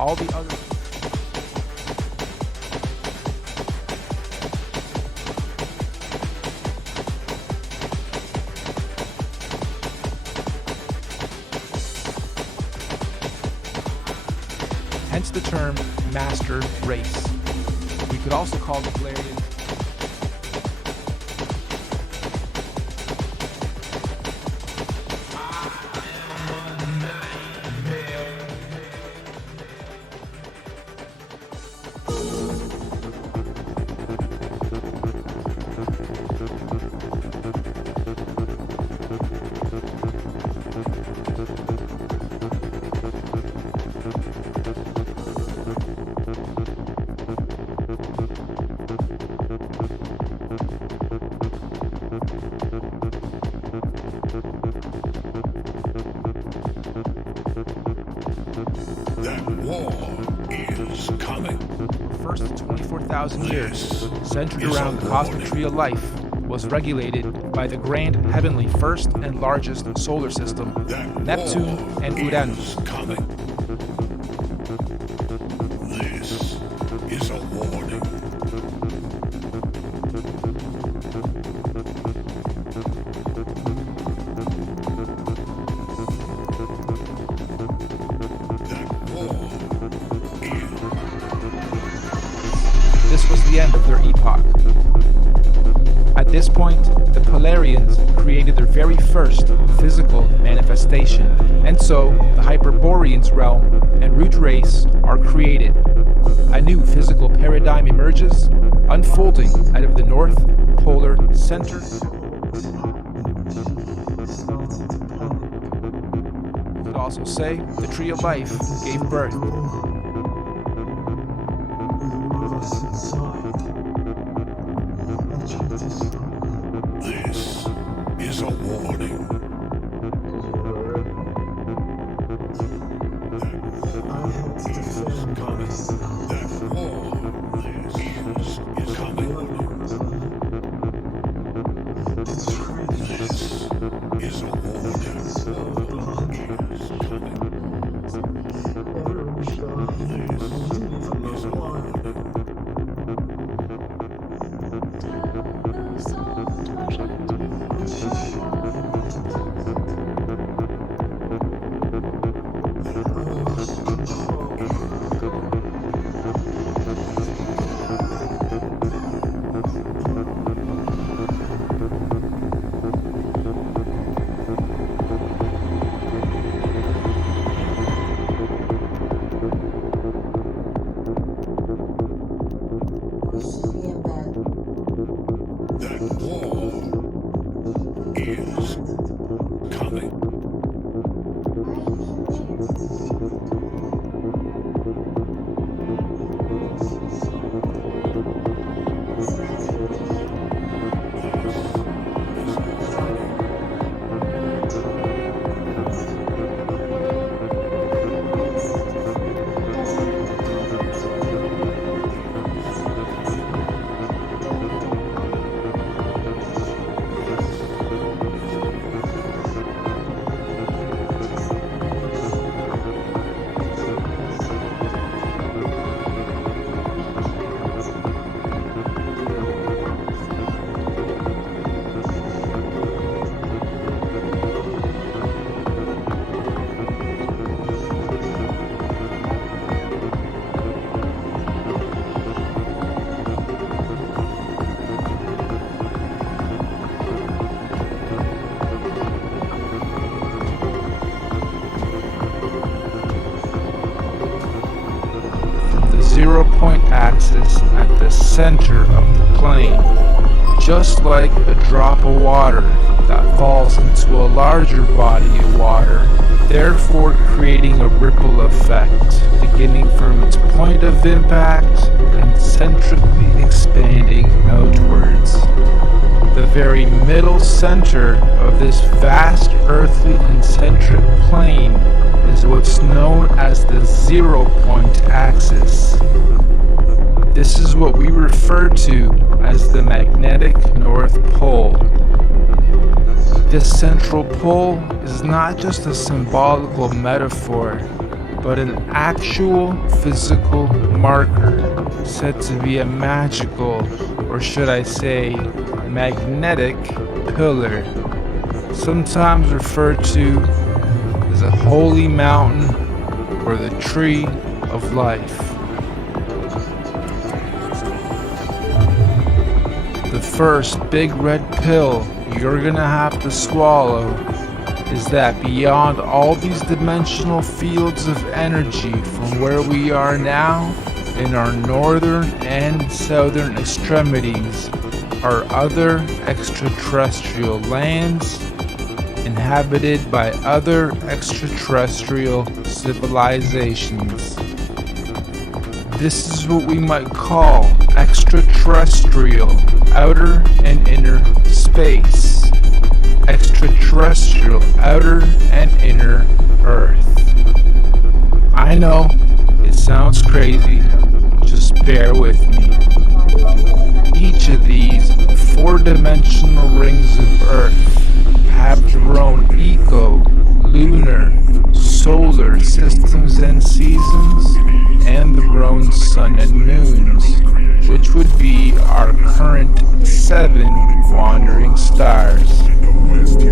all the other hence the term master race. We could also call the Polarians That war is coming. for the first 24,000 years, centered around the cosmic tree of life, was regulated by the grand heavenly first and largest solar system, Neptune and Uranus. Coming. This is a warning. This was the end of their epoch. At this point, the Polarians created their very first physical manifestation, and so the Hyperboreans realm and root race are created. A new physical paradigm emerges, unfolding out of the North Polar Center. You could also say the Tree of Life gave birth. This is a warning. That war is coming. This is a Zero-point axis at the center of the plane, just like a drop of water that falls into a larger body of water, therefore creating a ripple effect, beginning from its point of impact and concentrically expanding outwards. The very middle center of this vast earthly concentric plane is what's known as the zero-point axis. This is what we refer to as the magnetic North Pole. This central pole is not just a symbolical metaphor, but an actual physical marker said to be a magical, or should I say, magnetic pillar, sometimes referred to as a holy mountain or the tree of life. The first big red pill you're gonna have to swallow is that beyond all these dimensional fields of energy from where we are now, in our northern and southern extremities, are other extraterrestrial lands inhabited by other extraterrestrial civilizations. This is what we might call extraterrestrial outer and inner space. Extraterrestrial outer and inner Earth. I know, it sounds crazy, just bear with me. Each of these four-dimensional rings of Earth have their own lunar, solar systems and seasons, and their own sun and moons, which would be our current 7 wandering stars.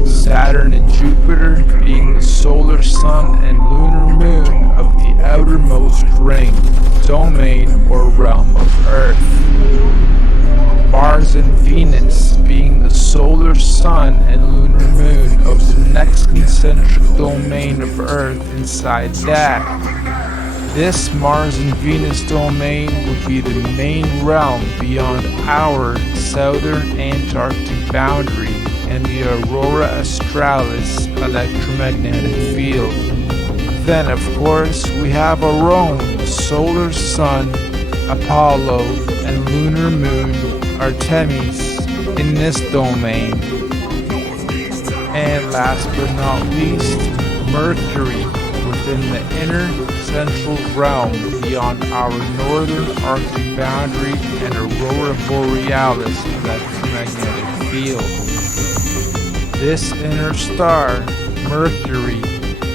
Saturn and Jupiter being the solar sun and lunar moon of the outermost ring, domain, or realm of Earth. Mars and Venus being the solar sun and lunar moon of the next concentric domain of Earth inside that. This Mars and Venus domain would be the main realm beyond our southern Antarctic boundary and the Aurora Australis electromagnetic field. Then, of course, we have our own solar sun, Apollo, and lunar moon, Artemis, in this domain. And last but not least, Mercury within the inner central realm beyond our northern Arctic boundary and Aurora Borealis electromagnetic field. This inner star, Mercury,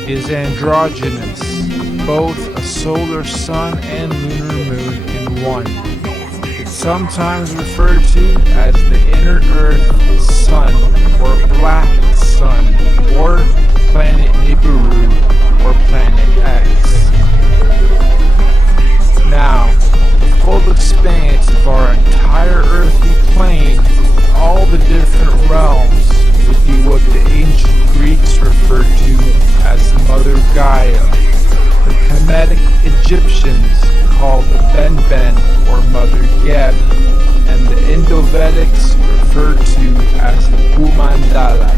is androgynous, both a solar sun and lunar moon in one. It's sometimes referred to as the inner Earth sun, or black sun, or planet Nibiru, or planet X. Now, the full expanse of our entire earthly plane, all the different realms, would be what the ancient Greeks referred to as Mother Gaia. The Kemetic Egyptians called the Benben or Mother Geb, and the Indo-Vedics referred to as the Bhumandala.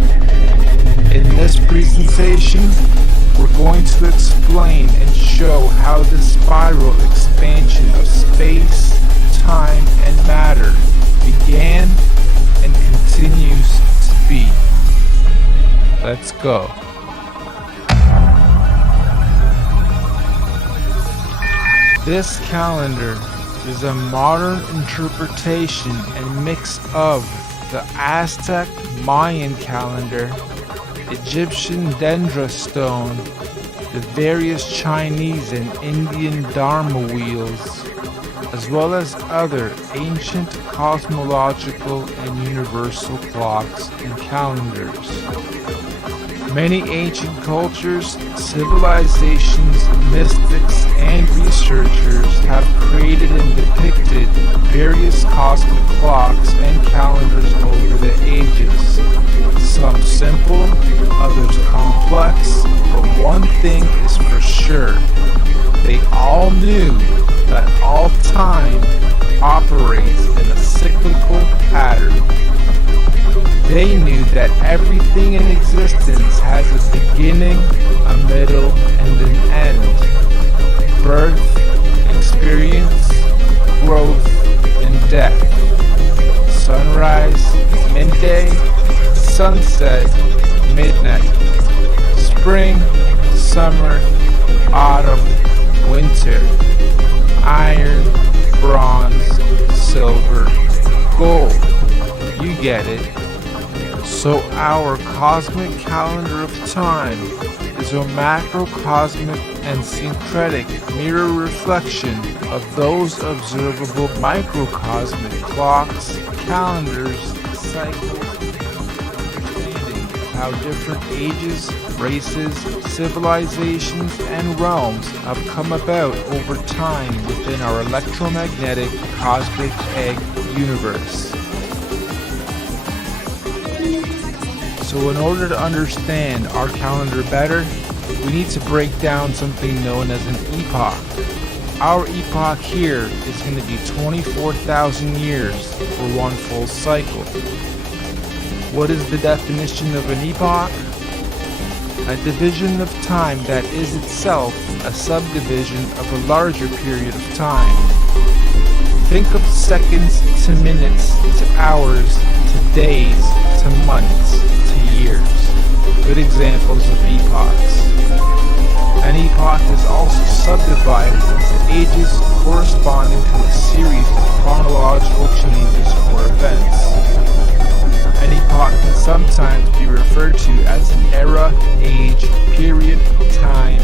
In this presentation, we're going to explain and show how this spiral expansion of space, time, and matter began and continues to be. Let's go. This calendar is a modern interpretation and mix of the Aztec Mayan calendar, Egyptian dendra stone, the various Chinese and Indian Dharma wheels, as well as other ancient cosmological and universal clocks and calendars. Many ancient cultures, civilizations, mystics, and researchers have created and depicted various cosmic clocks and calendars over the ages. Some simple, others complex, but one thing is for sure. They all knew that all time operates in a cyclical pattern. They knew that everything in existence has a beginning, a middle, and an end. Birth, experience, growth, and death. Sunrise, midday, sunset, midnight. Spring, summer, autumn, winter. Iron, bronze, silver, gold. You get it. So our cosmic calendar of time is a macrocosmic and syncretic mirror reflection of those observable microcosmic clocks, calendars, cycles, understanding how different ages, races, civilizations, and realms have come about over time within our electromagnetic cosmic egg universe. So in order to understand our calendar better, we need to break down something known as an epoch. Our epoch here is going to be 24,000 years for one full cycle. What is the definition of an epoch? A division of time that is itself a subdivision of a larger period of time. Think of seconds to minutes to hours to days to months to years. Good examples of epochs. An epoch is also subdivided into ages corresponding to a series of chronological changes or events. An epoch can sometimes be referred to as an era, age, period, time,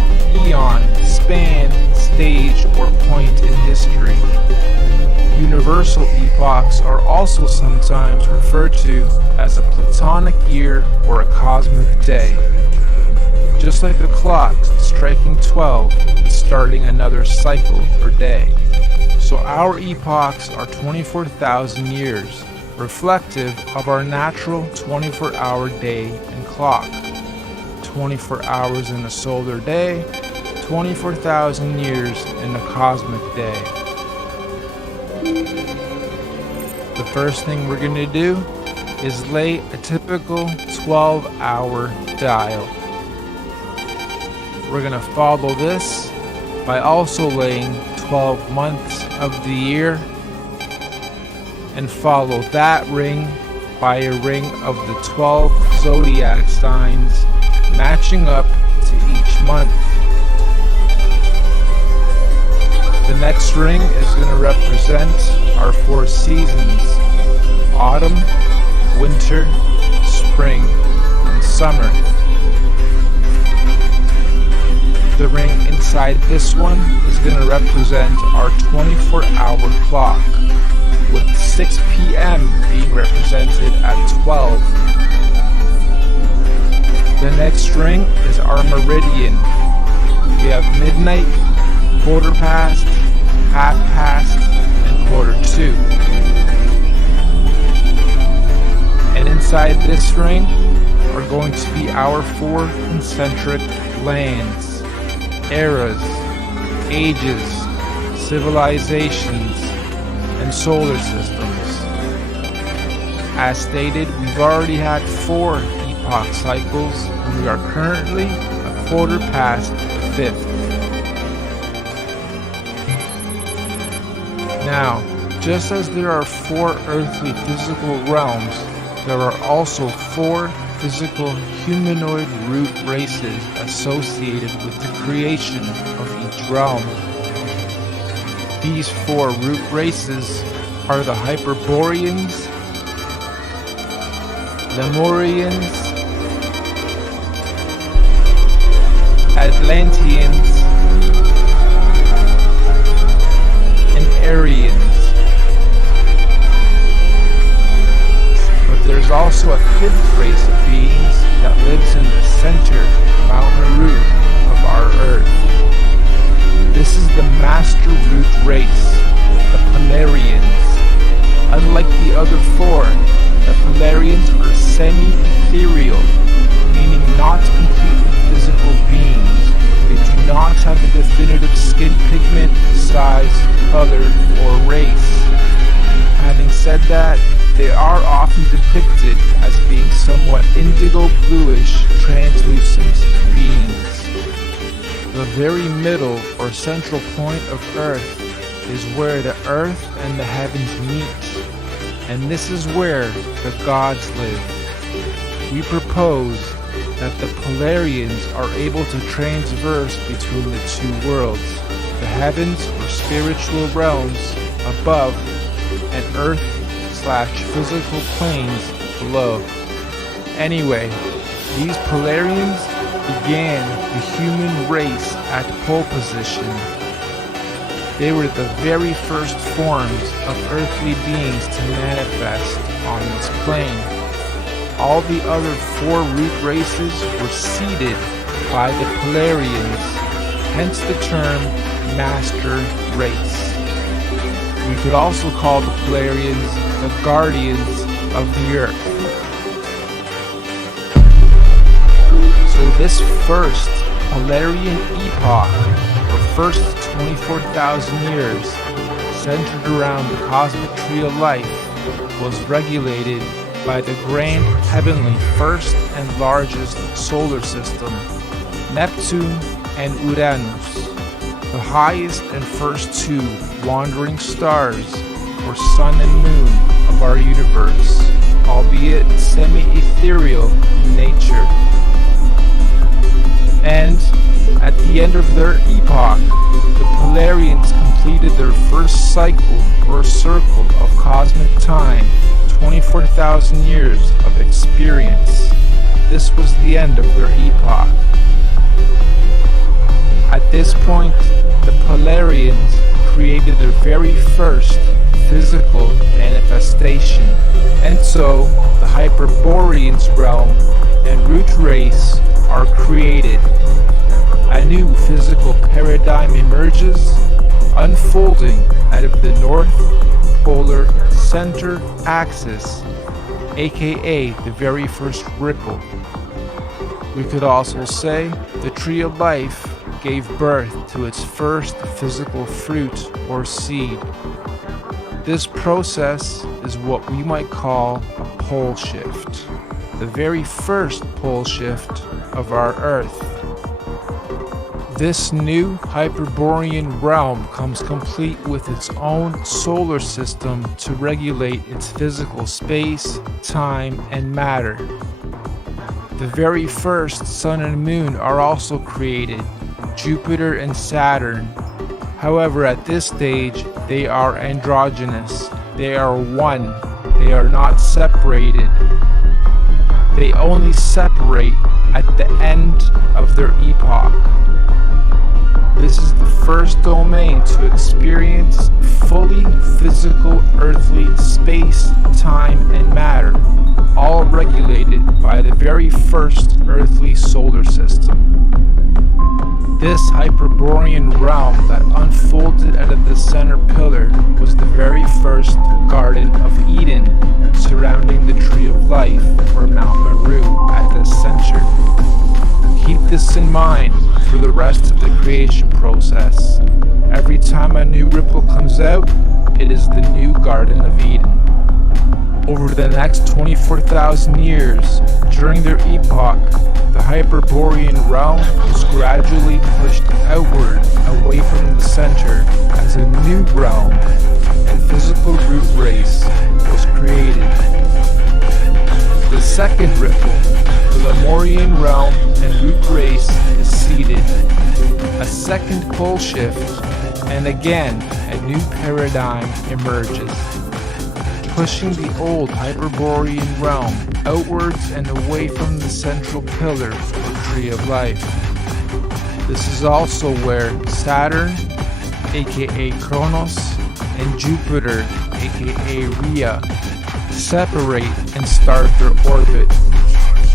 eon, span, stage, or point in history. Universal epochs are also sometimes referred to as a platonic year or a cosmic day. Just like a clock striking 12 and starting another cycle or day. So our epochs are 24,000 years, reflective of our natural 24-hour day and clock. 24 hours in a solar day, 24,000 years in a cosmic day. The first thing we're going to do is lay a typical 12-hour dial. We're going to follow this by also laying 12 months of the year and follow that ring by a ring of the 12 zodiac signs matching up to each month. The next ring is going to represent our 4 seasons: autumn, winter, spring, and summer. The ring inside this one is going to represent our 24-hour clock, with 6 p.m. being represented at 12. The next ring is our meridian. We have midnight, quarter past, half past, and quarter to. And inside this ring are going to be our 4 concentric lands, eras, ages, civilizations, and solar systems. As stated, we've already had 4 epoch cycles, and we are currently a quarter past the 5th. Now, just as there are 4 earthly physical realms, there are also 4 physical humanoid root races associated with the creation of each realm. These 4 root races are the Hyperboreans, Lemurians, Atlanteans, and Aryans. But there's also a 5th race of beings that lives in the center, Mount Meru, of our Earth. This is the master root race, the Polarians. Unlike the other 4, the Polarians are semi-ethereal, meaning not completely physical beings. They do not have a definitive skin pigment, size, color, or race. Having said that, they are often depicted as being somewhat indigo-bluish, translucent beings. The very middle or central point of Earth is where the Earth and the heavens meet, and this is where the gods live. We propose that the Polarians are able to transverse between the 2 worlds, the heavens or spiritual realms above and Earth/physical planes below. Anyway, these Polarians began the human race at pole position. They were the very first forms of earthly beings to manifest on this plane. All the other four root races were seeded by the Polarians, hence the term master race. We could also call the Polarians the guardians of the earth. So this first Polarian epoch, or first 24,000 years, centered around the cosmic tree of life, was regulated by the grand heavenly first and largest solar system, Neptune and Uranus, the highest and first two wandering stars, or sun and moon, of our universe, albeit semi-ethereal in nature. And at the end of their epoch, the Polarians completed their first cycle or circle of cosmic time, 24,000 years of experience. This was the end of their epoch. At this point, the Polarians created their very first physical manifestation, and so the Hyperboreans realm and root race are created. A new physical paradigm emerges, unfolding out of the North Polar Center axis, aka the very first ripple. We could also say the tree of life gave birth to its first physical fruit or seed. This process is what we might call a pole shift, the very first pole shift of our Earth. This new Hyperborean realm comes complete with its own solar system to regulate its physical space, time, and matter. The very first Sun and Moon are also created, Jupiter and Saturn. However, at this stage, they are androgynous. They are one. They are not separated. They only separate at the end of their epoch. This is the first domain to experience fully physical earthly space, time, and matter, all regulated by the very first earthly solar system. This Hyperborean realm that unfolded out of the center pillar was the very first Garden of Eden, surrounding the Tree of Life, or Mount Meru, at the center. Keep this in mind for the rest of the creation process. Every time a new ripple comes out, it is the new Garden of Eden. Over the next 24,000 years, during their epoch, the Hyperborean realm was gradually pushed outward away from the center as a new realm and physical root race was created. The second ripple, the Lemurian realm and root race, is seeded. A second pole shift, and again a new paradigm emerges, pushing the old Hyperborean realm outwards and away from the central pillar or Tree of Life. This is also where Saturn, aka Kronos, and Jupiter, aka Rhea, separate and start their orbit.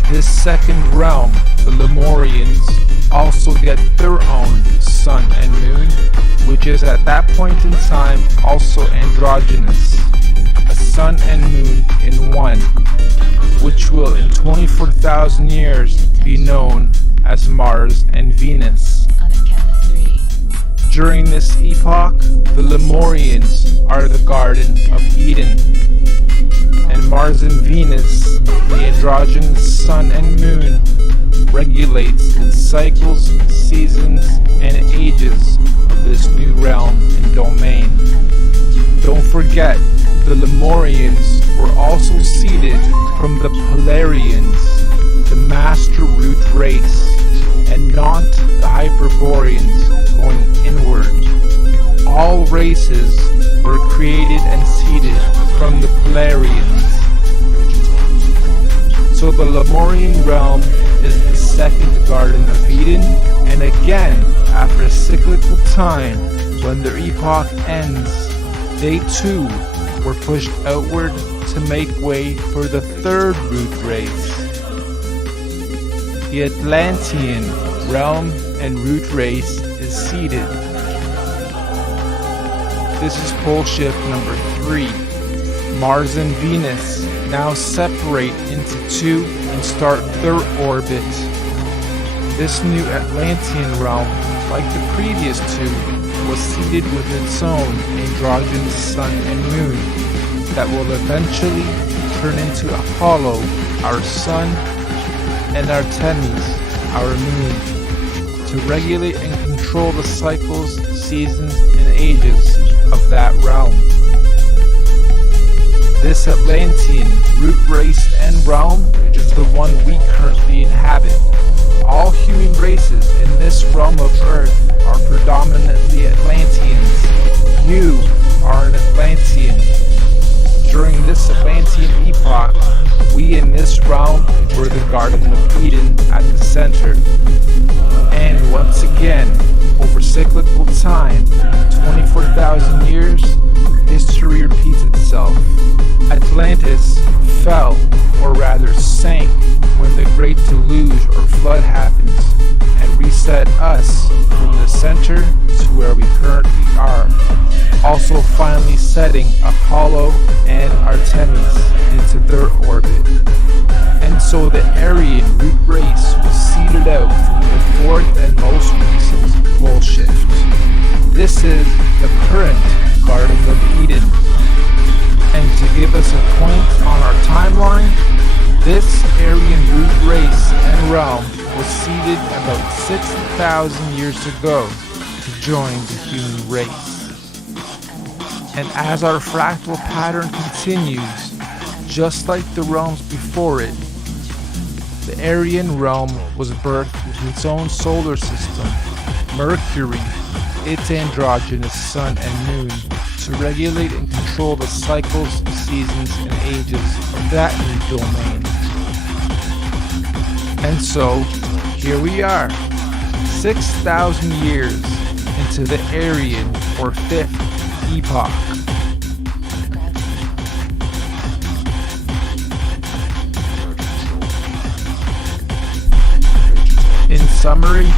This second realm, the Lemurians, also get their own sun and moon, which is at that point in time also androgynous. A sun and moon in one, which will in 24,000 years be known as Mars and Venus. During this epoch, the Lemurians are the Garden of Eden, and Mars and Venus, the androgynous sun and moon, regulates its cycles, seasons, and ages of this new realm and domain. Don't forget, the Lemurians were also seeded from the Polarians, the master root race, and not the Hyperboreans going inward. All races were created and seeded from the Polarians. So the Lemurian realm is the second Garden of Eden, and again after a cyclical time when their epoch ends, they too were pushed outward to make way for the third root race. The Atlantean realm and root race is seeded. This is pole shift number 3. Mars and Venus now separate into two and start their orbit. This new Atlantean realm, like the previous two, was seeded with its own androgynous sun and moon that will eventually turn into Apollo, our sun, and Artemis, our moon, to regulate and control the cycles, seasons, and ages of that realm. This Atlantean root race and realm is the one we currently inhabit. All human races in this realm of Earth are predominantly Atlanteans. You are an Atlantean. During this Atlantean epoch, we in this realm were the Garden of Eden at the center. And once again, over cyclical time, 24,000 years, history repeats itself. Atlantis fell, or rather sank, when the Great Deluge or Flood happens, and reset us from the center to where we currently are, also finally setting Apollo and Artemis into their orbit. And so the Aryan root race was seeded out from the fourth and most recent pole shift. This is the current Garden of Eden. And to give us a point on our timeline, this Aryan root race and realm was seeded about 6,000 years ago to join the human race. And as our fractal pattern continues, just like the realms before it, the Aryan realm was birthed with its own solar system, Mercury, its androgynous sun and moon, to regulate and control the cycles, seasons, and ages of that new domain. And so, here we are, 6,000 years into the Aryan or fifth epoch. In summary,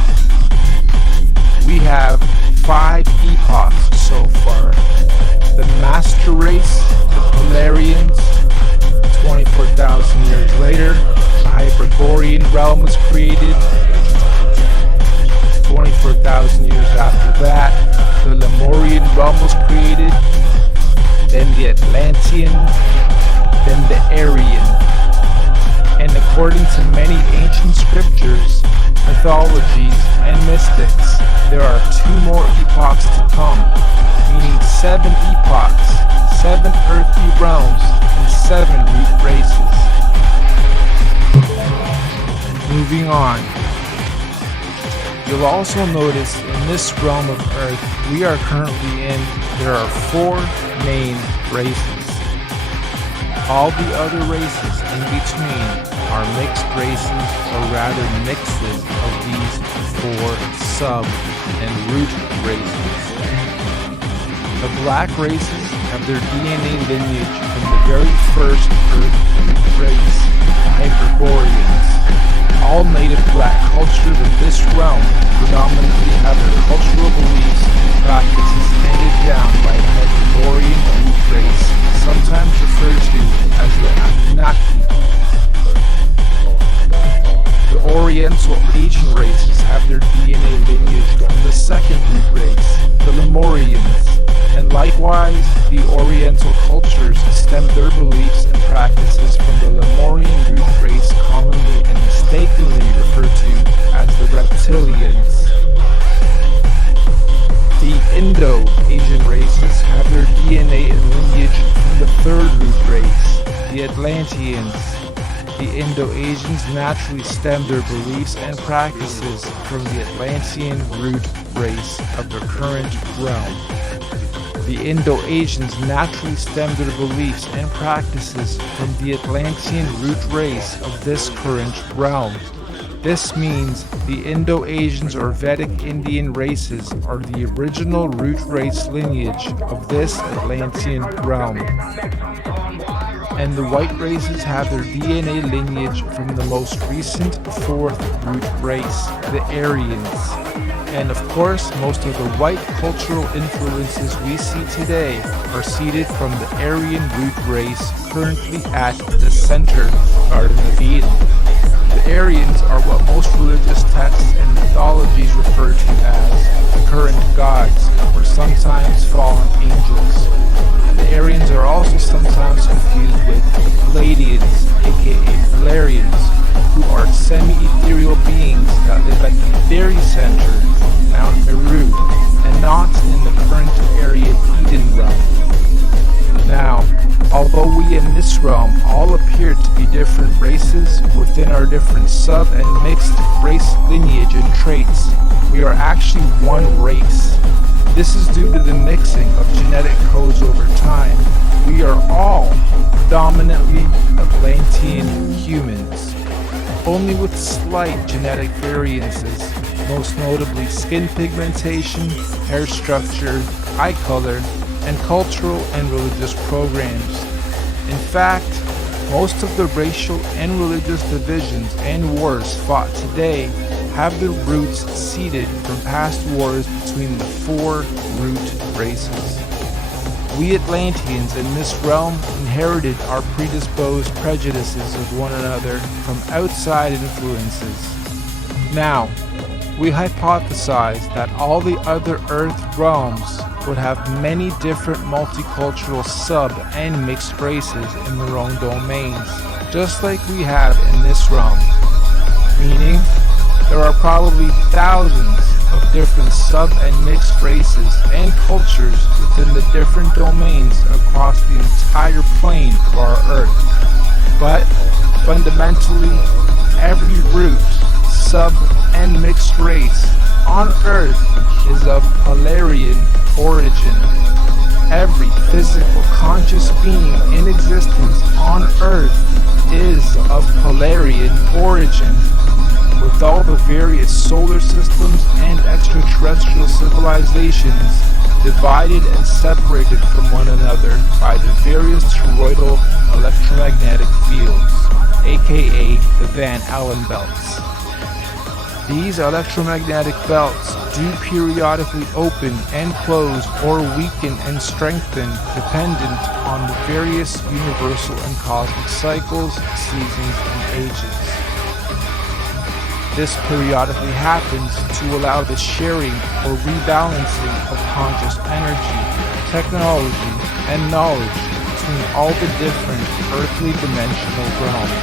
we have 5 epochs so far. The Master Race, the Polarians. 24,000 years later, the Hyperborean realm was created. 24,000 years after that, the Lemurian realm was created. Then the Atlantean, then the Aryan. And according to many ancient scriptures, mythologies, and mystics, there are 2 more epochs to come, meaning 7 epochs, 7 earthly realms, and 7 root races. Moving on. You'll also notice in this realm of Earth we are currently in, there are 4 main races. All the other races in between are mixed races, or rather mixes of these 4 sub and root races. The black races have their DNA lineage from the very first Earth race, the Hyperboreans. All native black cultures of this realm predominantly have their cultural beliefs and practices handed down by the Hyperborean root race, sometimes referred to as the Anunnaki. The Oriental Asian races have their DNA lineage from the second root race, the Lemurians, and likewise, the Oriental cultures stem their beliefs and practices from the Lemurian root race, commonly and mistakenly referred to as the Reptilians. The Indo-Asian races have their DNA and lineage from the third root race, the Atlanteans. The Indo-Asians naturally stem their beliefs and practices from the Atlantean root race of their current realm. The Indo-Asians naturally stem their beliefs and practices from the Atlantean root race of this current realm. This means the Indo-Asians or Vedic Indian races are the original root race lineage of this Atlantean realm. And the white races have their DNA lineage from the most recent fourth root race, the Aryans. And of course, most of the white cultural influences we see today are seeded from the Aryan root race currently at the center of the Garden of Eden. The Aryans are what most religious texts and mythologies refer to as the current gods, or sometimes fallen angels. The Aryans are also sometimes confused with the Palladians, aka Valerians, who are semi-ethereal beings that live at the very center of Mount Meru, and not in the current Aryan Eden realm. Now, although we in this realm all appear to be different races within our different sub and mixed race lineage and traits, we are actually one race. This is due to the mixing of genetic codes over time. We are all predominantly Atlantean humans, only with slight genetic variances, most notably skin pigmentation, hair structure, eye color, and cultural and religious programs. In fact, most of the racial and religious divisions and wars fought today have their roots seeded from past wars between the four root races. We Atlanteans in this realm inherited our predisposed prejudices of one another from outside influences. Now, we hypothesize that all the other Earth realms would have many different multicultural sub and mixed races in their own domains, just like we have in this realm. Meaning, there are probably thousands of different sub and mixed races and cultures within the different domains across the entire plane of our Earth. But fundamentally, every root, sub, and mixed race on Earth is of Palladian origin. Every physical conscious being in existence on Earth is of Palladian origin. With all the various solar systems and extraterrestrial civilizations divided and separated from one another by the various toroidal electromagnetic fields, aka the Van Allen belts. These electromagnetic belts do periodically open and close or weaken and strengthen dependent on the various universal and cosmic cycles, seasons, and ages. This periodically happens to allow the sharing or rebalancing of conscious energy, technology, and knowledge between all the different earthly dimensional realms.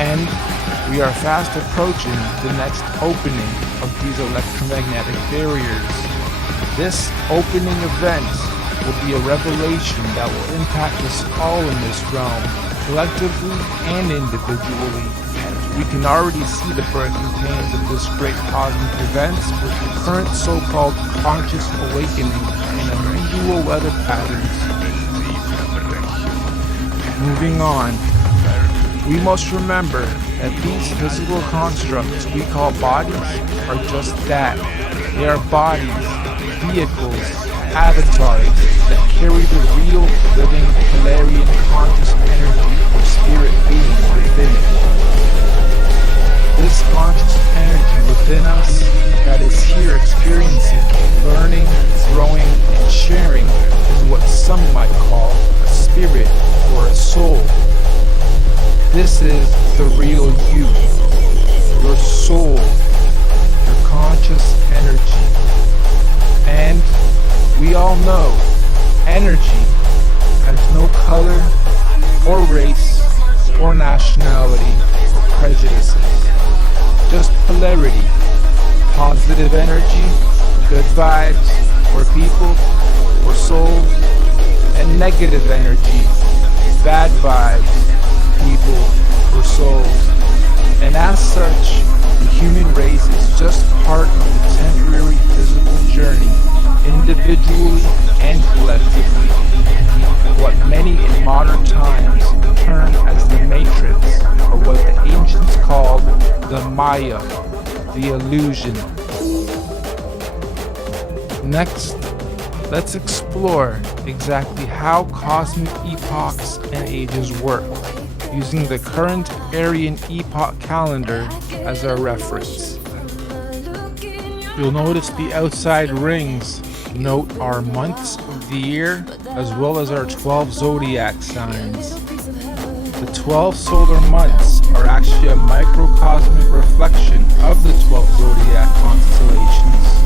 And we are fast approaching the next opening of these electromagnetic barriers. This opening event will be a revelation that will impact us all in this realm, collectively and individually. We can already see the birthing pains of this great cosmic event with the current so-called conscious awakening and unusual weather patterns. Moving on, we must remember that these physical constructs we call bodies are just that. They are bodies, vehicles, avatars that carry the real, living, Palladian conscious energy or spirit being within it. This conscious energy within us that is here experiencing, learning, growing, and sharing is what some might call a spirit or a soul. This is the real you, your soul, your conscious energy. And we all know energy has no color or race or nationality or prejudices. Just polarity, positive energy, good vibes, or people, or souls, and negative energy, bad vibes, people, or souls. And as such, the human race is just part of the temporary physical journey, individually and collectively. What many in modern times term as the matrix, or what the ancients called the illusion. Next, let's explore exactly how cosmic epochs and ages work, using the current Aryan epoch calendar as our reference. You'll notice the outside rings note our months of the year as well as our 12 zodiac signs. The 12 solar months are actually a microcosmic reflection of the 12 zodiac constellations.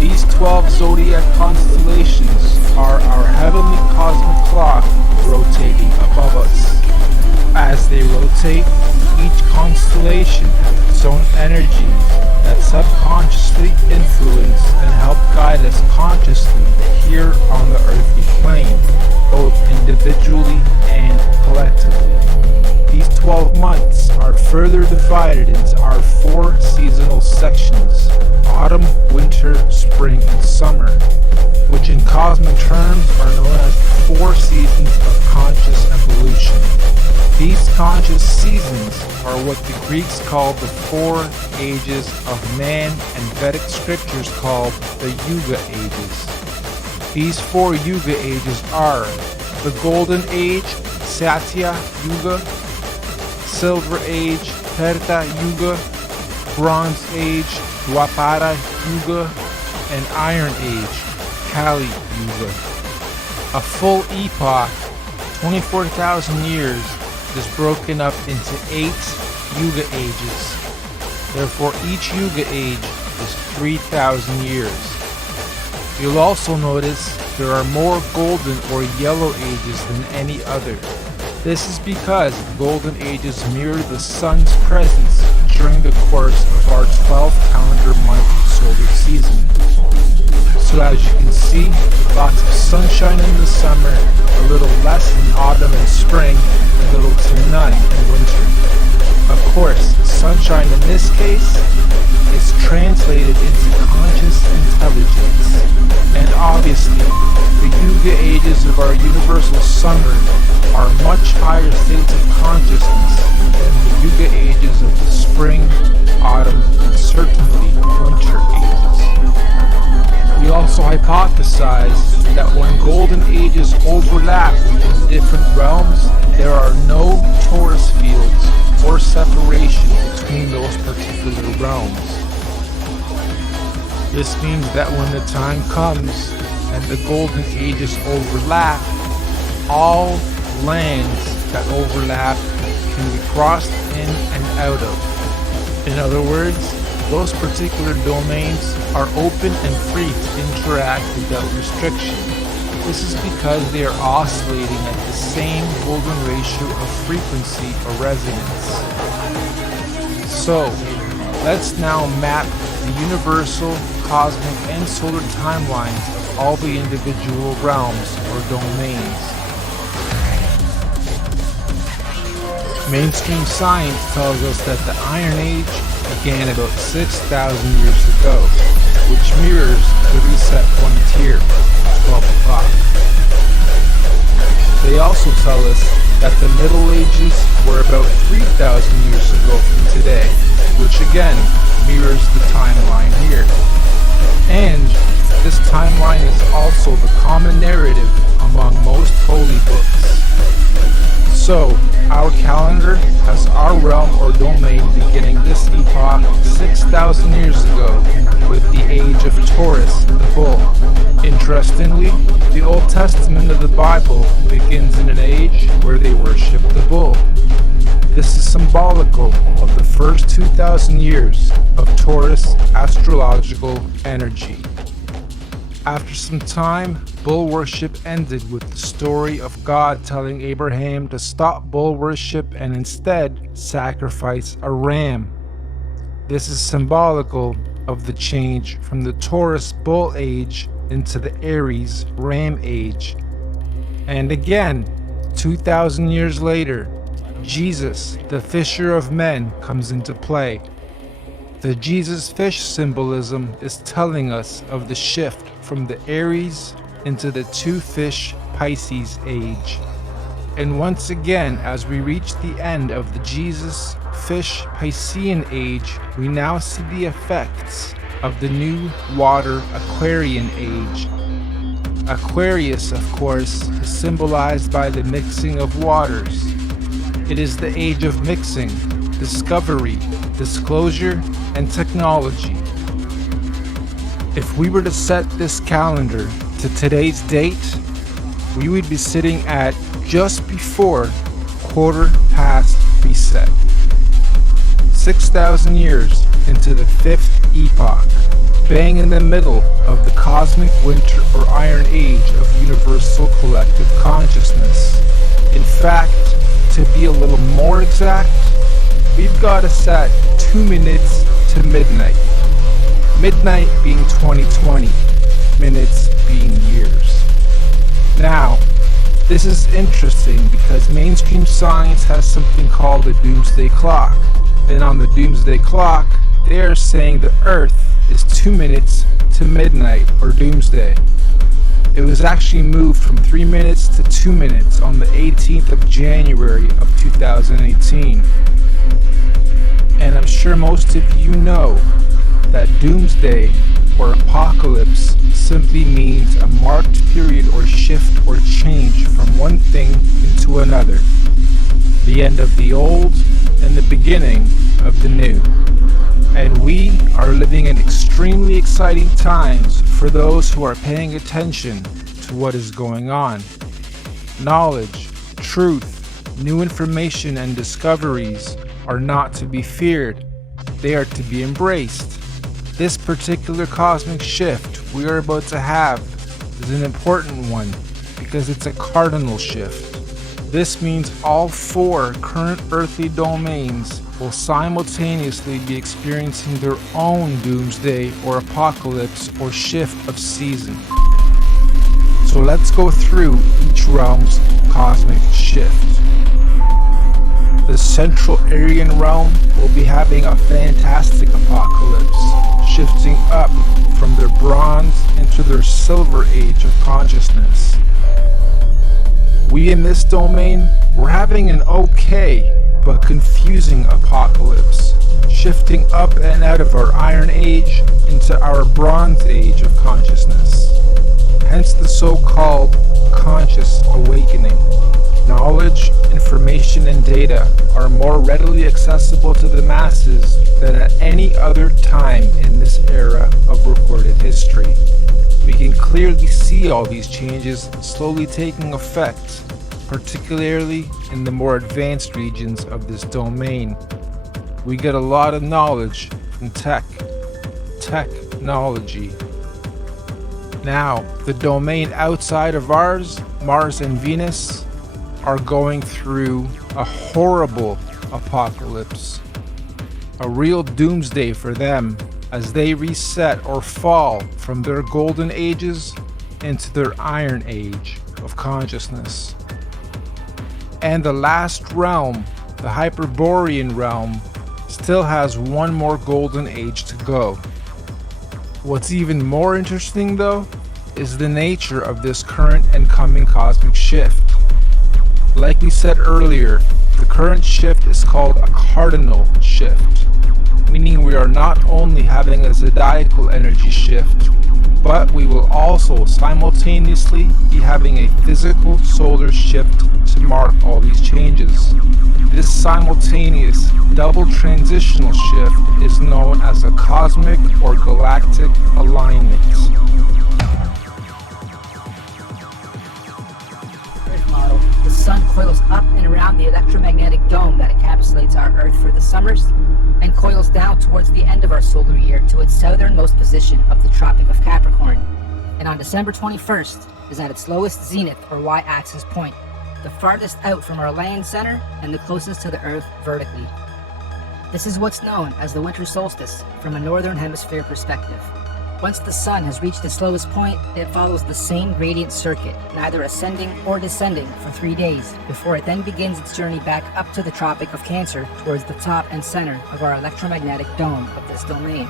These 12 zodiac constellations are our heavenly cosmic clock rotating above us. As they rotate, each constellation has its own energies that subconsciously influence and help guide us consciously here on the earthly plane, both individually and collectively. These 12 months are further divided into our 4 seasonal sections: autumn, winter, spring, and summer, which in cosmic terms are known as the 4 seasons of conscious evolution. These conscious seasons are what the Greeks called the 4 ages of man and Vedic scriptures called the Yuga ages. These 4 Yuga ages are the Golden Age, Satya Yuga, Silver Age, Treta Yuga, Bronze Age, Dwapara Yuga, and Iron Age, Kali Yuga. A full epoch, 24,000 years, is broken up into 8 Yuga ages. Therefore, each Yuga age is 3,000 years. You'll also notice there are more golden or yellow ages than any other. This is because golden ages mirror the sun's presence during the course of our 12 calendar month solar season. So as you can see, lots of sunshine in the summer, a little less in autumn and spring, and little to none in winter. Of course, sunshine in this case is translated into conscious intelligence. And obviously, the Yuga ages of our universal summer are much higher states of consciousness than the Yuga ages of the spring, autumn, and certainly winter ages. We also hypothesize that when golden ages overlap in different realms, there are no torus fields or separation between those particular realms. This means that when the time comes and the golden ages overlap, all lands that overlap can be crossed in and out of. In other words, those particular domains are open and free to interact without restriction. This is because they are oscillating at the same golden ratio of frequency or resonance. So, let's now map the universal, cosmic, and solar timelines of all the individual realms or domains. Mainstream science tells us that the Iron Age began about 6,000 years ago, which mirrors the reset point here, 12 o'clock. They also tell us that the Middle Ages were about 3,000 years ago from today, which again mirrors the timeline here. And this timeline is also the common narrative among most holy books. So, our calendar has our realm or domain beginning this epoch 6,000 years ago with the age of Taurus, the bull. Interestingly, the Old Testament of the Bible begins in an age where they worship the bull. This is symbolical of the first 2,000 years of Taurus astrological energy. After some time, bull worship ended with the story of God telling Abraham to stop bull worship and instead sacrifice a ram. This is symbolical of the change from the Taurus bull age into the Aries ram age. And again, 2,000 years later, Jesus, the fisher of men, comes into play. The Jesus fish symbolism is telling us of the shift from the Aries into the 2-fish Pisces age. And once again, as we reach the end of the Jesus fish Piscean age, we now see the effects of the new water Aquarian age. Aquarius, of course, is symbolized by the mixing of waters. It is the age of mixing, discovery, disclosure, and technology. If we were to set this calendar to today's date, we would be sitting at just before quarter past reset. 6,000 years into the fifth epoch, bang in the middle of the cosmic winter or iron age of universal collective consciousness. In fact, to be a little more exact, we've got us at 2 minutes to midnight. Midnight being 2020, minutes being years. Now, this is interesting because mainstream science has something called the doomsday clock. And on the doomsday clock, they are saying the Earth is 2 minutes to midnight or doomsday. It was actually moved from 3 minutes to 2 minutes on the 18th of January of 2018. And I'm sure most of you know that doomsday or apocalypse simply means a marked period or shift or change from one thing into another. The end of the old and the beginning of the new. And we are living in extremely exciting times for those who are paying attention to what is going on. Knowledge, truth, new information and discoveries are not to be feared. They are to be embraced. This particular cosmic shift we are about to have is an important one because it's a cardinal shift. This means all 4 current earthly domains will simultaneously be experiencing their own doomsday or apocalypse or shift of season. So let's go through each realm's cosmic shift. The Central Aryan realm will be having a fantastic apocalypse, shifting up from their bronze into their silver age of consciousness. We in this domain, we're having an okay but confusing apocalypse, shifting up and out of our Iron Age into our Bronze Age of consciousness. Hence the so-called conscious awakening. Knowledge, information, and data are more readily accessible to the masses than at any other time in this era of recorded history. We can clearly see all these changes slowly taking effect, particularly in the more advanced regions of this domain. We get a lot of knowledge from technology. Now, the domain outside of ours, Mars and Venus, are going through a horrible apocalypse. A real doomsday for them as they reset or fall from their golden ages into their iron age of consciousness. And the last realm, the Hyperborean realm, still has one more golden age to go. What's even more interesting though is the nature of this current and coming cosmic shift. Like we said earlier, the current shift is called a cardinal shift, meaning we are not only having a zodiacal energy shift, but we will also simultaneously be having a physical solar shift to mark all these changes. This simultaneous double transitional shift is known as a cosmic or galactic alignment. Model, the sun coils up and around the electromagnetic dome that encapsulates our Earth for the summers, and coils down towards the end of our solar year to its southernmost position of the Tropic of Capricorn, and on December 21st is at its lowest zenith or y-axis point, the farthest out from our land center and the closest to the Earth vertically. This is what's known as the winter solstice from a northern hemisphere perspective. Once the sun has reached its lowest point, it follows the same gradient circuit, neither ascending or descending for 3 days, before it then begins its journey back up to the Tropic of Cancer towards the top and center of our electromagnetic dome of this domain.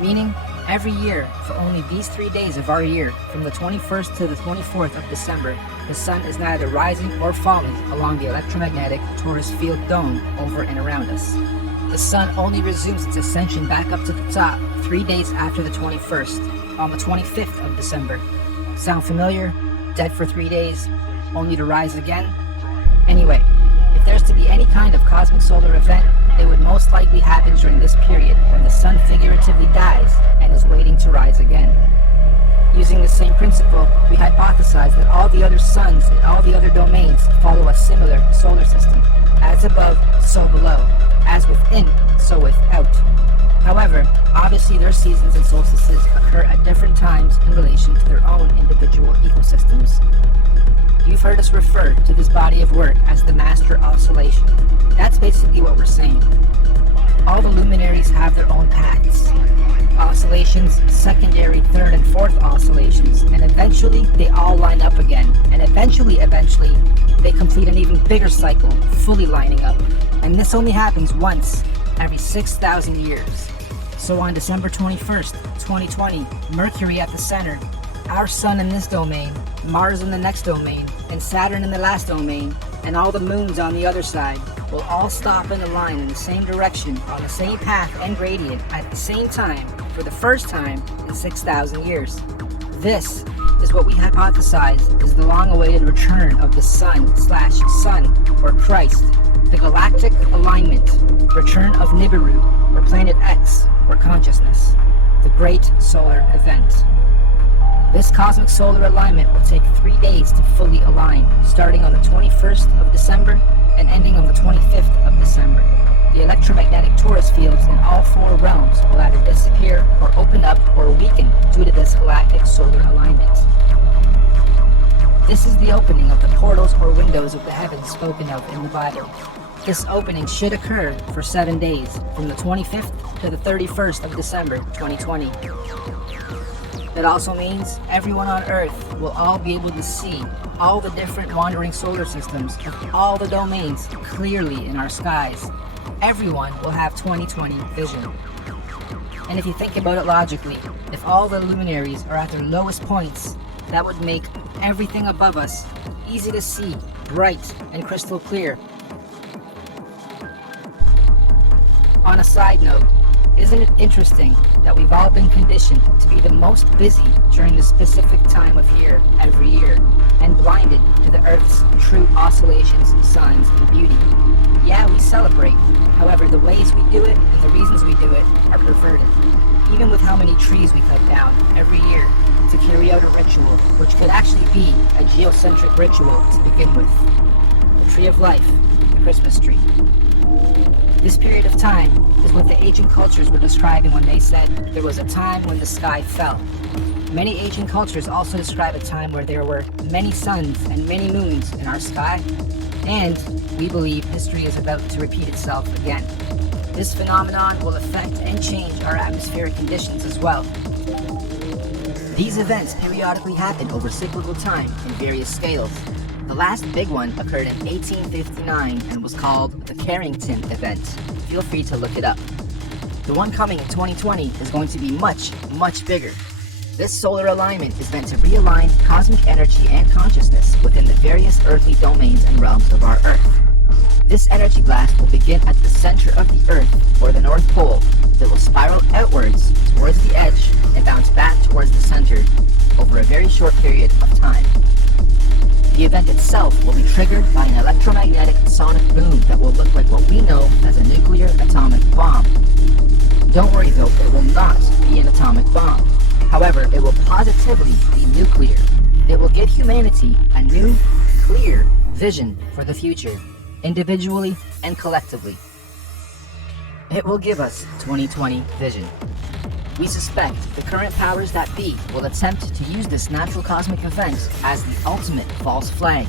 Meaning, Every year, for only these 3 days of our year, from the 21st to the 24th of December, the sun is neither rising or falling along the electromagnetic torus field dome over and around us. The sun only resumes its ascension back up to the top 3 days after the 21st, on the 25th of December. Sound familiar? Dead for 3 days, only to rise again? Anyway, if there's to be any kind of cosmic solar event, it would most likely happen during this period when the sun figuratively dies and is waiting to rise again. Using the same principle, we hypothesize that all the other suns in all the other domains follow a similar solar system. As above, so below. As within, so without. However, obviously their seasons and solstices occur at different times in relation to their own individual ecosystems. You've heard us refer to this body of work as the master oscillation. That's basically what we're saying. All the luminaries have their own paths. Oscillations, secondary, third, and fourth oscillations, and eventually they all line up again, and eventually, they complete an even bigger cycle, fully lining up. And this only happens once every 6,000 years. So on December 21st, 2020, Mercury at the center, our sun in this domain, Mars in the next domain, and Saturn in the last domain, and all the moons on the other side, will all stop and align in the same direction on the same path and gradient at the same time for the first time in 6,000 years. This is what we hypothesize is the long-awaited return of the sun, or Christ, the galactic alignment, return of Nibiru, or Planet X, or consciousness, the great solar event. This cosmic solar alignment will take 3 days to fully align, starting on the 21st of December and ending on the 25th of December. The electromagnetic torus fields in all 4 realms will either disappear or open up or weaken due to this galactic solar alignment. This is the opening of the portals or windows of the heavens spoken of in the Bible. This opening should occur for 7 days, from the 25th to the 31st of December 2020. That also means everyone on Earth will all be able to see all the different wandering solar systems of all the domains clearly in our skies. Everyone will have 20/20 vision. And if you think about it logically, if all the luminaries are at their lowest points, that would make everything above us easy to see, bright, and crystal clear. On a side note, isn't it interesting that we've all been conditioned to be the most busy during the specific time of year every year, and blinded to the Earth's true oscillations, signs, and beauty? Yeah, we celebrate. However, the ways we do it and the reasons we do it are perverted. Even with how many trees we cut down every year to carry out a ritual, which could actually be a geocentric ritual to begin with. The tree of life, the Christmas tree. This period of time is what the ancient cultures were describing when they said there was a time when the sky fell. Many ancient cultures also describe a time where there were many suns and many moons in our sky, and we believe history is about to repeat itself again. This phenomenon will affect and change our atmospheric conditions as well. These events periodically happen over cyclical time in various scales. The last big one occurred in 1859 and was called the Carrington event. Feel free to look it up. The one coming in 2020 is going to be much, much bigger. This solar alignment is meant to realign cosmic energy and consciousness within the various earthly domains and realms of our Earth. This energy blast will begin at the center of the Earth, or the North Pole, that will spiral outwards towards the edge and bounce back towards the center over a very short period of time. The event itself will be triggered by an electromagnetic sonic boom that will look like what we know as a nuclear atomic bomb. Don't worry though, it will not be an atomic bomb. However, it will positively be nuclear. It will give humanity a new, clear vision for the future, individually and collectively. It will give us 20/20 vision. We suspect the current powers that be will attempt to use this natural cosmic event as the ultimate false flag.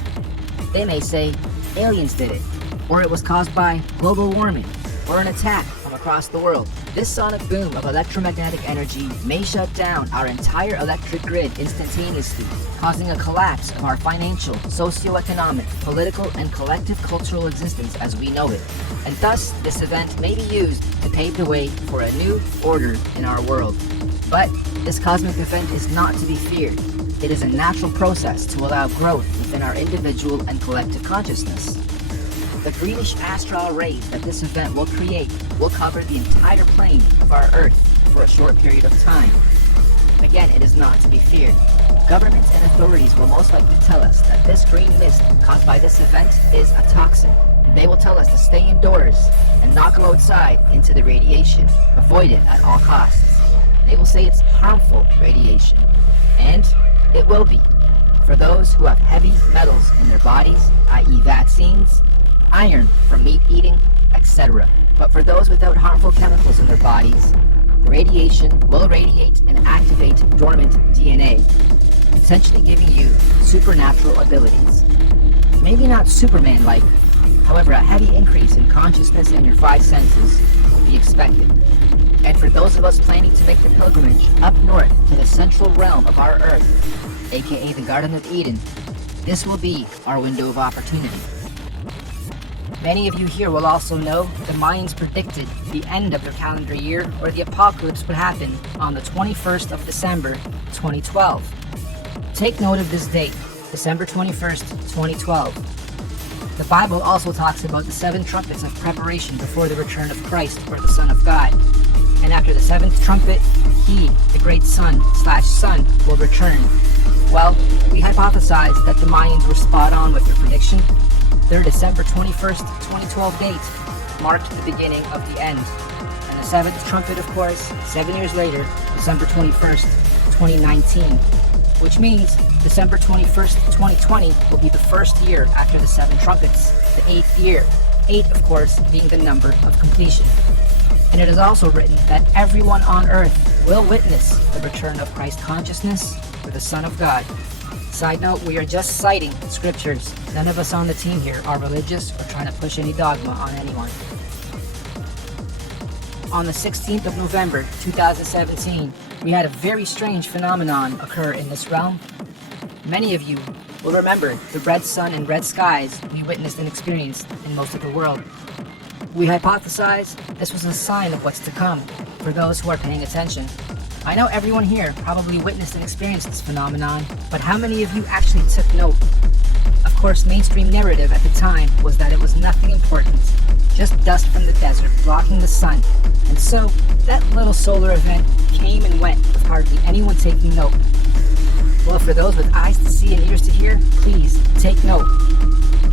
They may say aliens did it, or it was caused by global warming, or an attack from across the world. This sonic boom of electromagnetic energy may shut down our entire electric grid instantaneously, causing a collapse of our financial, socio-economic, political, and collective cultural existence as we know it. And thus, this event may be used to pave the way for a new order in our world. But this cosmic event is not to be feared. It is a natural process to allow growth within our individual and collective consciousness. The greenish astral rays that this event will create will cover the entire plane of our Earth for a short period of time. Again, it is not to be feared. Governments and authorities will most likely tell us that this green mist caused by this event is a toxin. They will tell us to stay indoors and not go outside into the radiation. Avoid it at all costs. They will say it's harmful radiation. And it will be. For those who have heavy metals in their bodies, i.e. vaccines, iron from meat eating, etc. But for those without harmful chemicals in their bodies, the radiation will radiate and activate dormant DNA, potentially giving you supernatural abilities. Maybe not Superman-like, however, a heavy increase in consciousness and your five senses will be expected. And for those of us planning to make the pilgrimage up north to the central realm of our Earth, aka the Garden of Eden, this will be our window of opportunity. Many of you here will also know the Mayans predicted the end of their calendar year, or the apocalypse, would happen on the 21st of December, 2012. Take note of this date, December 21st, 2012. The Bible also talks about the 7 trumpets of preparation before the return of Christ, or the Son of God. And after the 7th trumpet, he, the great Son, will return. Well, we hypothesized that the Mayans were spot on with their prediction. Their December 21st, 2012 date marked the beginning of the end. And the 7th trumpet, of course, 7 years later, December 21st, 2019. Which means December 21st, 2020 will be the first year after the 7 trumpets, the 8th year. 8, of course, being the number of completion. And it is also written that everyone on earth will witness the return of Christ consciousness or the Son of God. Side note, we are just citing scriptures. None of us on the team here are religious or trying to push any dogma on anyone. On the 16th of November, 2017, we had a very strange phenomenon occur in this realm. Many of you will remember the red sun and red skies we witnessed and experienced in most of the world. We hypothesize this was a sign of what's to come for those who are paying attention. I know everyone here probably witnessed and experienced this phenomenon, but how many of you actually took note? Of course, mainstream narrative at the time was that it was nothing important, just dust from the desert blocking the sun. And so, that little solar event came and went with hardly anyone taking note. Well, for those with eyes to see and ears to hear, please take note.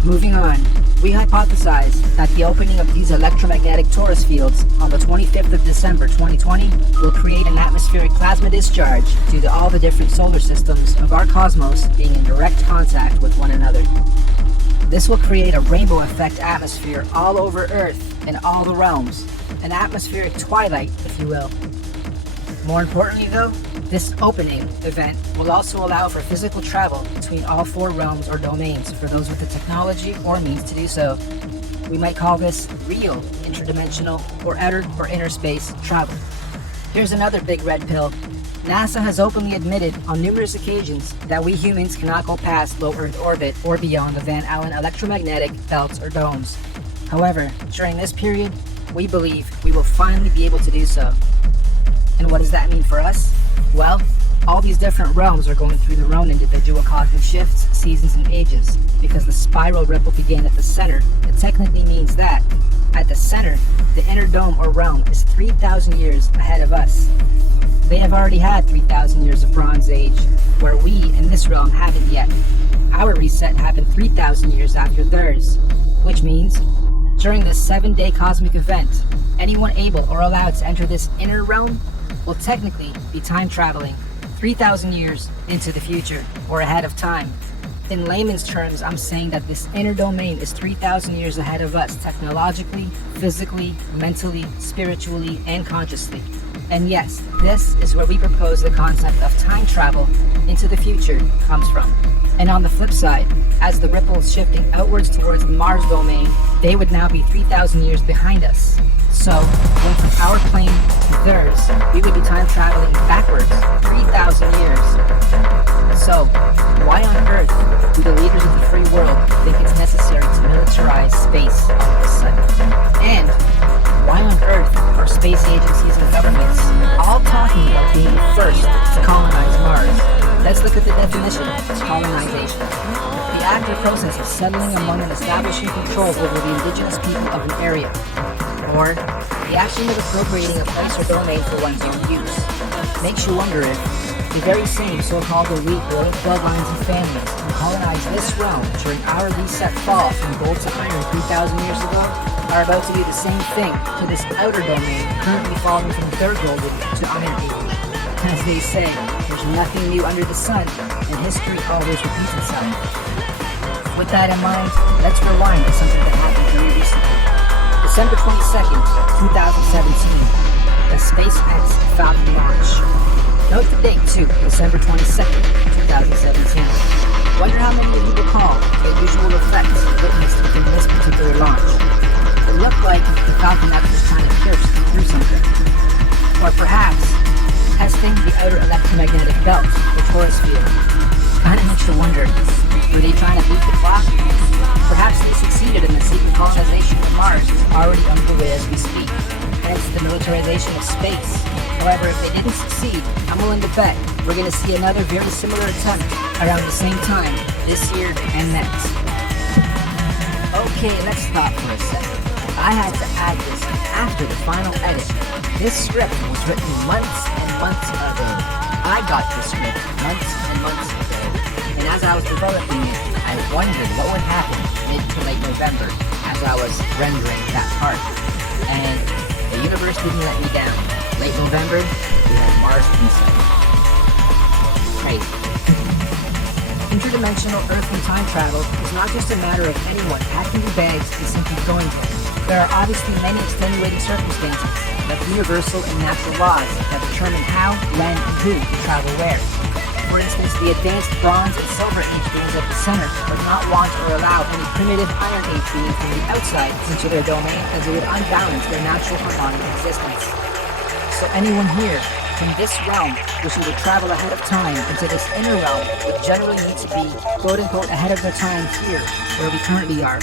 Moving on, we hypothesize that the opening of these electromagnetic torus fields on the 25th of December 2020 will create an atmospheric plasma discharge due to all the different solar systems of our cosmos being in direct contact with one another. This will create a rainbow effect atmosphere all over Earth in all the realms, an atmospheric twilight, if you will. More importantly though, this opening event will also allow for physical travel between all 4 realms or domains for those with the technology or means to do so. We might call this real interdimensional or outer or inner space travel. Here's another big red pill. NASA has openly admitted on numerous occasions that we humans cannot go past low Earth orbit or beyond the Van Allen electromagnetic belts or domes. However, during this period, we believe we will finally be able to do so. And what does that mean for us? Well, all these different realms are going through their own individual cosmic shifts, seasons, and ages. Because the spiral ripple began at the center, it technically means that, at the center, the inner dome or realm is 3,000 years ahead of us. They have already had 3,000 years of Bronze Age, where we in this realm haven't yet. Our reset happened 3,000 years after theirs, which means, during this 7-day cosmic event, anyone able or allowed to enter this inner realm will technically be time traveling 3,000 years into the future or ahead of time. In layman's terms, I'm saying that this inner domain is 3,000 years ahead of us technologically, physically, mentally, spiritually, and consciously. And yes, this is where we propose the concept of time travel into the future comes from. And on the flip side, as the ripple is shifting outwards towards the Mars domain, they would now be 3,000 years behind us. So, going from our plane to theirs, we would be time traveling backwards 3,000 years. So, why on earth do the leaders of the free world think it's necessary to militarize space all of a sudden? And why on earth are space agencies and governments all talking about being the first to colonize Mars? Let's look at the definition of colonization. The act or process of settling among and establishing control over the indigenous people of an area, or the action of appropriating a place or domain for one's own use. Makes you wonder if the very same so-called elite royal bloodlines and families who colonized this realm during our reset fall from gold to iron 3,000 years ago are about to do the same thing to this outer domain currently falling from their golden to iron age. As they say, there's nothing new under the sun, and history always repeats itself. With that in mind, let's rewind to something that happened very recently. December 22nd, 2017, the SpaceX Falcon launch. Note the date too, December 22nd, 2017. Wonder how many of you recall the unusual effects witnessed within this particular launch. It looked like the Falcon was trying to pierce through something. Or perhaps, testing the outer electromagnetic belt, the torus field. Kinda makes you wonder, were they trying to beat the clock? Perhaps they succeeded in the secret colonization of Mars is already underway as we speak. Hence the militarization of space. However, if they didn't succeed, I'm willing to bet we're going to see another very similar attempt around the same time this year and next. Okay, let's stop for a second. I had to add this after the final edit. This script was written months and months ago. I got this script months and months ago. And as I was developing it, I wondered what would happen mid to late November as I was rendering that part. And the universe didn't let me down. Late November, we had Mars in sight. Crazy. Interdimensional Earth and time travel is not just a matter of anyone packing your bags and simply going there. There are obviously many extenuating circumstances, like universal and natural laws that determine how, when, and who to travel where. For instance, the advanced Bronze and Silver Age beings at the center would not want or allow any primitive Iron Age being from the outside into their domain, as it would unbalance their natural harmonic existence. So anyone here, from this realm, wishing to travel ahead of time into this inner realm, would generally need to be, quote-unquote, ahead of their time here, where we currently are,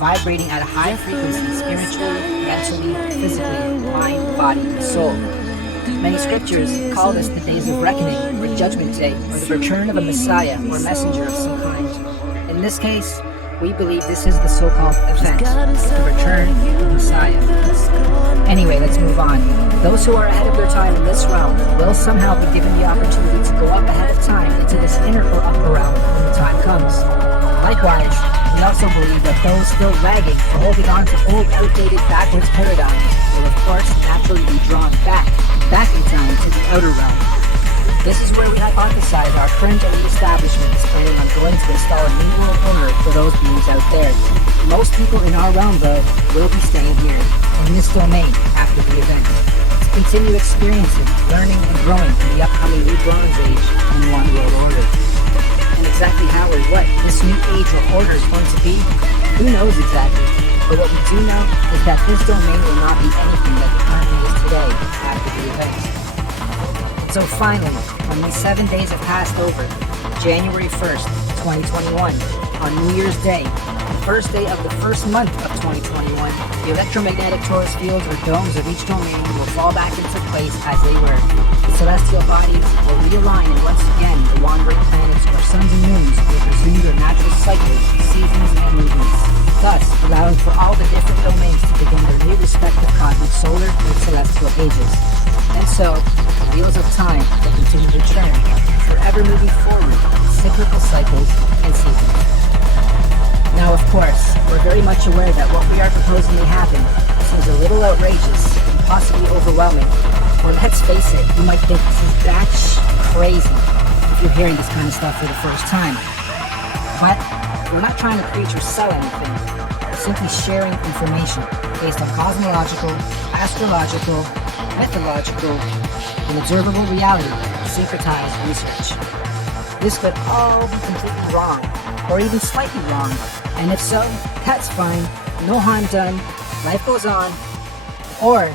vibrating at a high frequency spiritually, mentally, physically, mind, body, and soul. Many scriptures call this the days of reckoning, or judgment day, or the return of a messiah or messenger of some kind. In this case, we believe this is the so-called event, the return of the messiah. Anyway, let's move on. Those who are ahead of their time in this realm will somehow be given the opportunity to go up ahead of time into this inner or upper realm when the time comes. Likewise, we also believe that those still lagging or holding on to old, outdated, backwards paradigms will of course naturally be drawn back in time to the outer realm. This is where we hypothesize our current elite establishment is planning on going to install a new world order for those beings out there. Most people in our realm, though, will be staying here, in this domain, after the event, to continue experiencing, learning, and growing in the upcoming new Bronze Age and One World Order. And exactly how or what this new age or order is going to be, who knows exactly, but what we do know is that this domain will not be anything that it currently is today after the event. So finally, when these 7 days have passed over, January 1st, 2021, on New Year's Day, the first day of the first month of 2021, the electromagnetic torus fields or domes of each domain will fall back into place as they were. The celestial bodies will realign, and once again, the wandering planets or suns and moons will resume their natural cycles, seasons, and movements, thus allowing for all the different domains to begin their new respective cosmic solar and celestial ages. And so, the wheels of time will continue to turn, forever moving forward, cyclical cycles and seasons. Now, of course, we're very much aware that what we are proposing to happen seems a little outrageous and possibly overwhelming. Or let's face it, you might think this is batsh crazy if you're hearing this kind of stuff for the first time. But we're not trying to preach or sell anything. We're simply sharing information based on cosmological, astrological, mythological, and observable reality of syncretized research. This could all be completely wrong, or even slightly wrong, and if so, that's fine, no harm done, life goes on. Or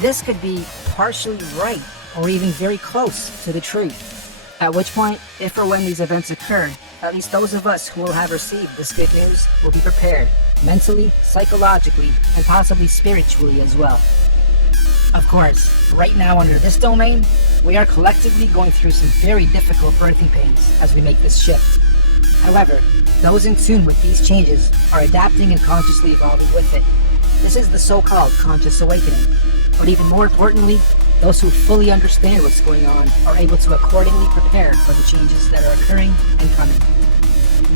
this could be partially right, or even very close to the truth, at which point, if or when these events occur, At least those of us who will have received this good news will be prepared, mentally, psychologically, and possibly spiritually as well. Of course, right now under this domain, we are collectively going through some very difficult birthing pains as we make this shift. However, those in tune with these changes are adapting and consciously evolving with it. This is the so-called conscious awakening. But even more importantly, those who fully understand what's going on are able to accordingly prepare for the changes that are occurring and coming.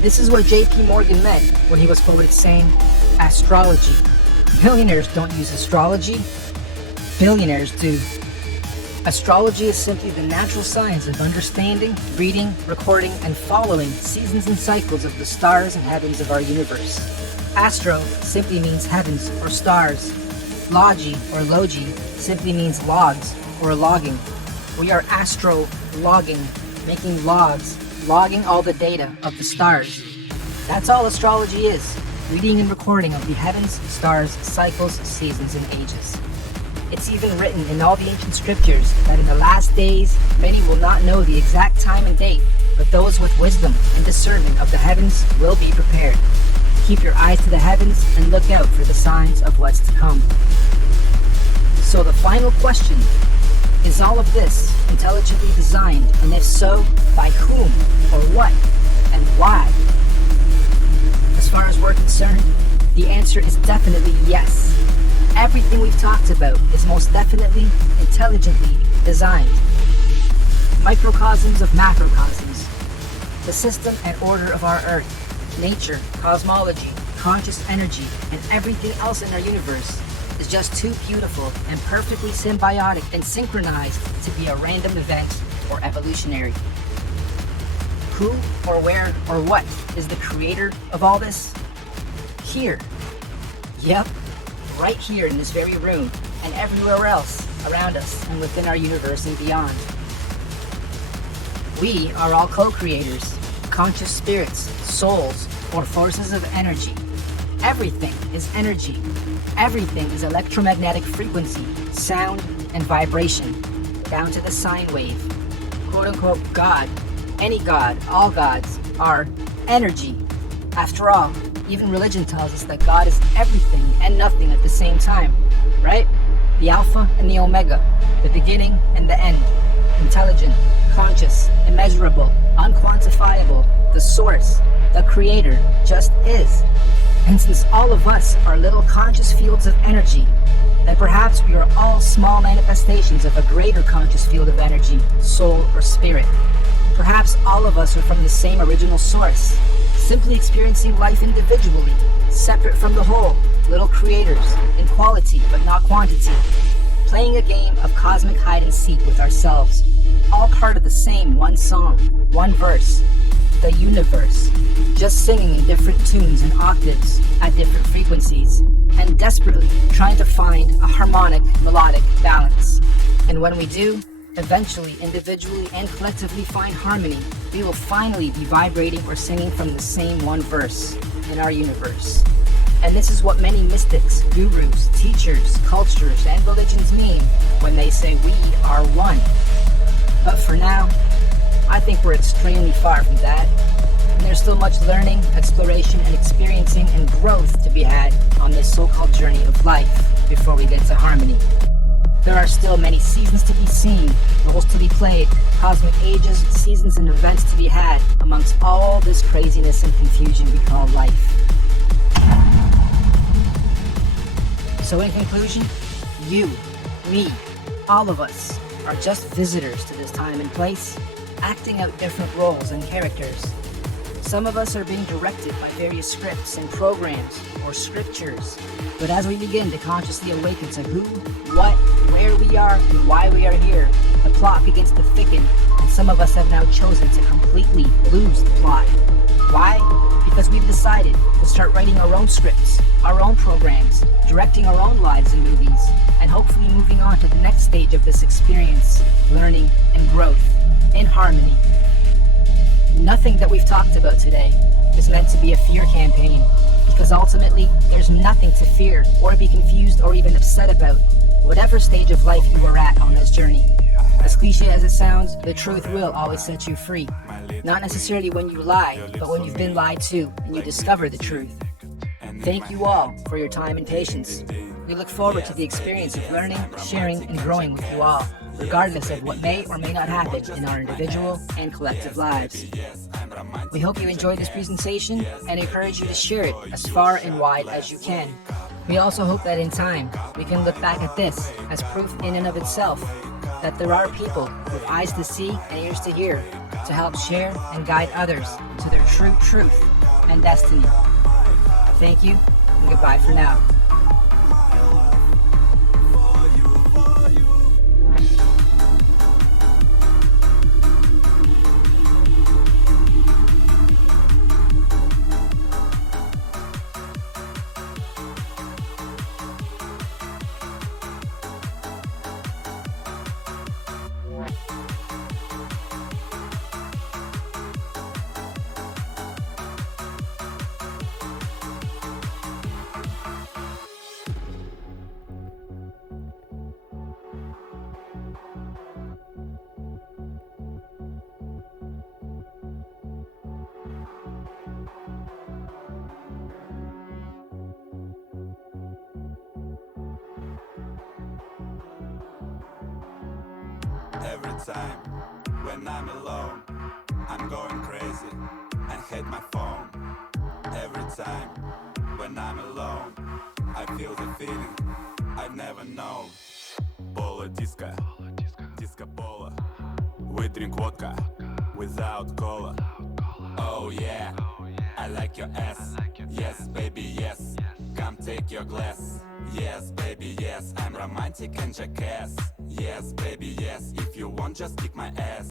This is what J.P. Morgan meant when he was quoted saying, "Astrology. Millionaires don't use astrology. Billionaires do." Astrology is simply the natural science of understanding, reading, recording, and following seasons and cycles of the stars and heavens of our universe. Astro simply means heavens or stars. Logi or logi simply means logs or logging. We are astro-logging, making logs, logging all the data of the stars. That's all astrology is, reading and recording of the heavens, stars, cycles, seasons, and ages. It's even written in all the ancient scriptures that in the last days, many will not know the exact time and date, but those with wisdom and discernment of the heavens will be prepared. Keep your eyes to the heavens and look out for the signs of what's to come. So the final question, is all of this intelligently designed, and if so, by whom, or what, and why? As far as we're concerned, the answer is definitely yes. Everything we've talked about is most definitely intelligently designed. Microcosms of macrocosms. The system and order of our Earth, nature, cosmology, conscious energy, and everything else in our universe is just too beautiful and perfectly symbiotic and synchronized to be a random event or evolutionary. Who or where or what is the creator of all this? Here. Yep. Right here in this very room, and everywhere else around us and within our universe and beyond. We are all co-creators, conscious spirits, souls, or forces of energy. Everything is energy. Everything is electromagnetic frequency, sound, and vibration, down to the sine wave. Quote-unquote God, any God, all gods, are energy. After all, even religion tells us that God is everything and nothing at the same time, right? The Alpha and the Omega, the beginning and the end, intelligent, conscious, immeasurable, unquantifiable, the source, the creator, just is. And since all of us are little conscious fields of energy, then perhaps we are all small manifestations of a greater conscious field of energy, soul, or spirit. Perhaps all of us are from the same original source, simply experiencing life individually, separate from the whole, little creators, in quality but not quantity, playing a game of cosmic hide and seek with ourselves, all part of the same one song, one verse, the universe, just singing in different tunes and octaves at different frequencies, and desperately trying to find a harmonic, melodic balance. And when we do, eventually, individually and collectively find harmony, we will finally be vibrating or singing from the same one verse in our universe. And this is what many mystics, gurus, teachers, cultures, and religions mean when they say we are one. But for now, I think we're extremely far from that. And there's still much learning, exploration, and experiencing and growth to be had on this so-called journey of life before we get to harmony. There are still many seasons to be seen, roles to be played, cosmic ages, seasons, and events to be had amongst all this craziness and confusion we call life. So in conclusion, you, me, all of us are just visitors to this time and place, acting out different roles and characters. Some of us are being directed by various scripts and programs or scriptures. But as we begin to consciously awaken to who, what, where we are, and why we are here, the plot begins to thicken, and some of us have now chosen to completely lose the plot. Why? Because we've decided to start writing our own scripts, our own programs, directing our own lives and movies, and hopefully moving on to the next stage of this experience, learning and growth, in harmony. Nothing that we've talked about today is meant to be a fear campaign, because ultimately, there's nothing to fear or be confused or even upset about, whatever stage of life you are at on this journey. As cliche as it sounds, the truth will always set you free. Not necessarily when you lie, but when you've been lied to and you discover the truth. Thank you all for your time and patience. We look forward to the experience of learning, sharing, and growing with you all, regardless of what may or may not happen in our individual and collective lives. We hope you enjoyed this presentation and encourage you to share it as far and wide as you can. We also hope that in time, we can look back at this as proof in and of itself that there are people with eyes to see and ears to hear to help share and guide others to their true truth and destiny. Thank you, and goodbye for now. Every time when I'm alone, I'm going crazy and hate my phone. Every time when I'm alone, I feel the feeling I've never known. Polo disco, disco polo. We drink vodka without cola. Oh yeah, I like your ass. Yes baby yes, come take your glass. Yes baby yes, I'm romantic and jackass. Yes baby yes, if you want just kick my ass.